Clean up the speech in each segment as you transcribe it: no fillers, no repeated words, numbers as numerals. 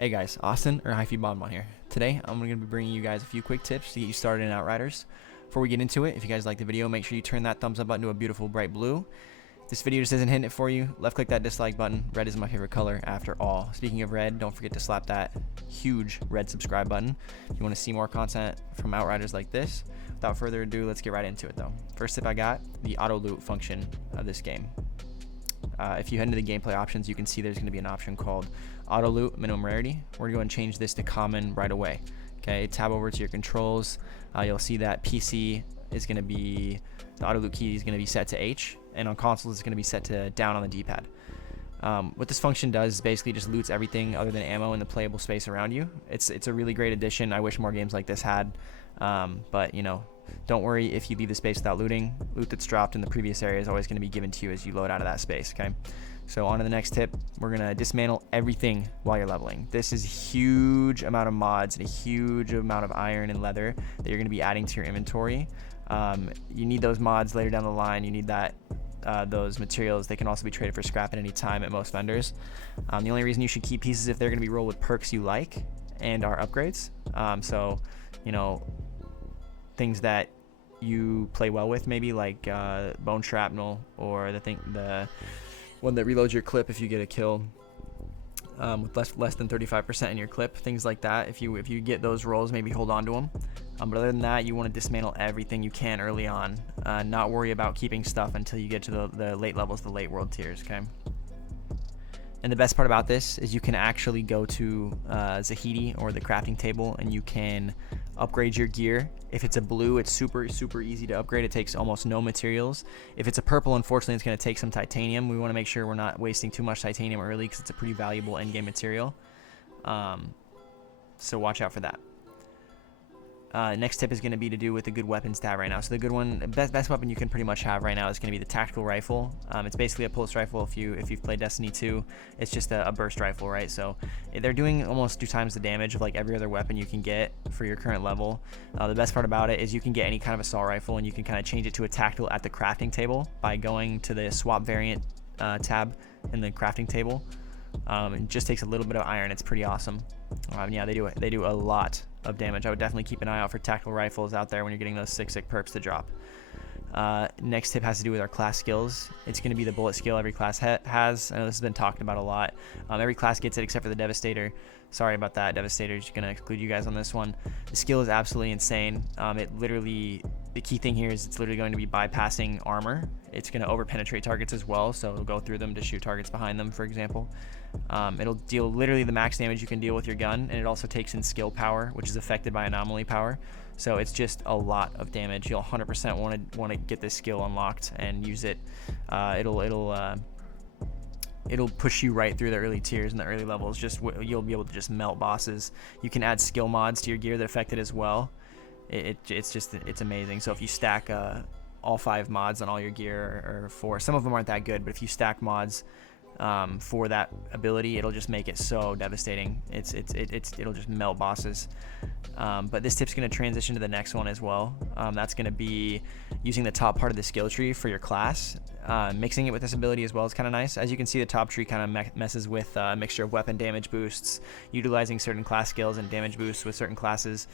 Hey guys, Austin or hyphypopoffs here. Today I'm going to be bringing you guys a few quick tips to get you started in Outriders. Before we get into it, if you guys like the video, make sure you turn that thumbs up button to a beautiful bright blue. If this video just isn't hitting it for you, left click that dislike button. Red is my favorite color after all. Speaking of red, don't forget to slap that huge red subscribe button if you want to see more content from Outriders like this. Without further ado, let's get right into it though. First tip I got, the auto loot function of this game. If you head into the gameplay options, you can see there's going to be an option called auto loot minimum rarity. We're going to go and change this to common right away. Okay, tab over to your controls. You'll see that PC is going to be, the auto loot key is going to be set to H, and on consoles it's going to be set to down on the D-pad. What this function does is basically just loots everything other than ammo in the playable space around you. It's a really great addition. I wish more games like this had, but you know, don't worry if you leave the space without looting. Loot that's dropped in the previous area is always going to be given to you as you load out of that space. Okay, so on to the next tip. We're going to dismantle everything while you're leveling. This is a huge amount of mods and a huge amount of iron and leather that you're going to be adding to your inventory. You need those mods later down the line. You need that those materials. They can also be traded for scrap at any time at most vendors. The only reason you should keep pieces if they're going to be rolled with perks you like and are upgrades. So you know, things that you play well with, maybe like bone shrapnel, or the one that reloads your clip if you get a kill with less than 35% in your clip, things like that. If you get those rolls, maybe hold on to them. But other than that, you want to dismantle everything you can early on. Not worry about keeping stuff until you get to the late levels, the late world tiers. Okay. And the best part about this is you can actually go to Zahidi or the crafting table, and you can upgrade your gear. If it's a blue, it's super easy to upgrade. It takes almost no materials. If it's a purple, unfortunately, it's going to take some titanium. We want to make sure we're not wasting too much titanium early because it's a pretty valuable endgame material. So watch out for that. Next tip is going to be to do with the good weapons tab right now. So the good one, best weapon you can pretty much have right now is going to be the tactical rifle. It's basically a pulse rifle. If you've played Destiny 2, it's just a burst rifle, right? So they're doing almost 2 times the damage of like every other weapon you can get for your current level. The best part about it is you can get any kind of assault rifle, and you can kind of change it to a tactical at the crafting table by going to the swap variant tab in the crafting table. It just takes a little bit of iron. It's pretty awesome. Yeah, they do a lot of damage. I would definitely keep an eye out for tactical rifles out there when you're getting those sick perps to drop. Next tip has to do with our class skills. It's going to be the bullet skill every class has. I know this has been talked about a lot. Every class gets it except for the Devastator. Sorry about that, Devastator's going to exclude you guys on this one. The skill is absolutely insane. The key thing here is it's literally going to be bypassing armor. It's going to over-penetrate targets as well, so it'll go through them to shoot targets behind them, for example. It'll deal literally the max damage you can deal with your gun, and it also takes in skill power, which is affected by anomaly power. So it's just a lot of damage. You'll 100% want to get this skill unlocked and use it. It'll push you right through the early tiers and the early levels. You'll be able to just melt bosses. You can add skill mods to your gear that affect it as well. It's amazing. So if you stack all 5 mods on all your gear, or 4, some of them aren't that good, but if you stack mods for that ability, it'll just make it so devastating. It'll just melt bosses. But this tip's going to transition to the next one as well. That's going to be using the top part of the skill tree for your class. Mixing it with this ability as well is kind of nice. As you can see, the top tree kind of messes with a mixture of weapon damage boosts, utilizing certain class skills and damage boosts with certain classes.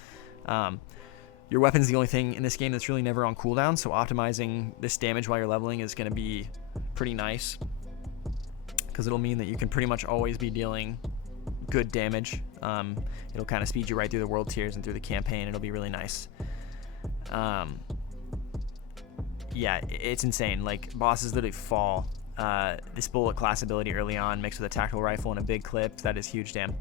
Your weapon's the only thing in this game that's really never on cooldown, so optimizing this damage while you're leveling is going to be pretty nice, because it'll mean that you can pretty much always be dealing good damage. It'll kind of speed you right through the world tiers and through the campaign. It'll be really nice. Yeah, it's insane. Like, bosses literally fall. This bullet class ability early on mixed with a tactical rifle and a big clip, that is huge. Damn.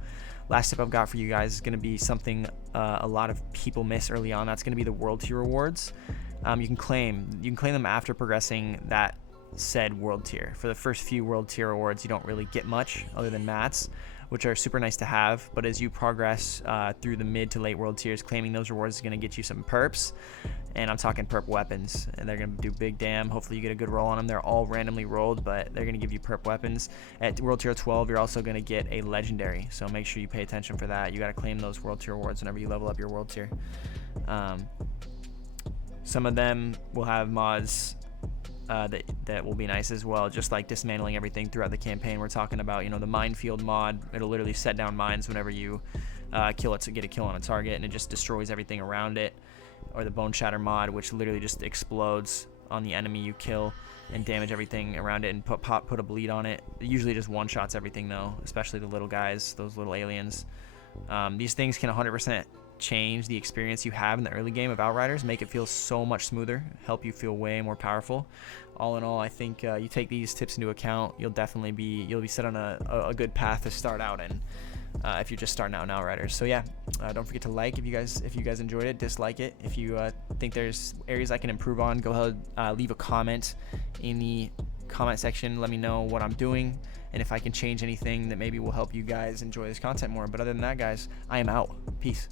Last tip I've got for you guys is going to be something a lot of people miss early on. That's going to be the world tier rewards. You can claim them after progressing that said world tier. For the first few world tier rewards, you don't really get much other than mats, which are super nice to have. But as you progress through the mid to late world tiers, claiming those rewards is going to get you some perps. And I'm talking perp weapons, and they're going to do big damn. Hopefully you get a good roll on them. They're all randomly rolled, but they're going to give you perp weapons. At World Tier 12, you're also going to get a legendary, so make sure you pay attention for that. You got to claim those World Tier rewards whenever you level up your World Tier. Some of them will have mods that will be nice as well. Just like dismantling everything throughout the campaign. We're talking about, you know, the minefield mod. It'll literally set down mines whenever you kill it to get a kill on a target, and it just destroys everything around it. Or the bone shatter mod, which literally just explodes on the enemy you kill and damage everything around it and put a bleed on it. It usually just one shots everything though, especially the little guys, those little aliens. These things can 100% change the experience you have in the early game of Outriders, make it feel so much smoother, help you feel way more powerful. All in all, I think you take these tips into account, you'll be set on a good path to start out in. If you're just starting out in Outriders. So yeah, don't forget to like if you guys enjoyed it, dislike it. If you think there's areas I can improve on, go ahead, leave a comment in the comment section. Let me know what I'm doing and if I can change anything that maybe will help you guys enjoy this content more. But other than that, guys, I am out. Peace.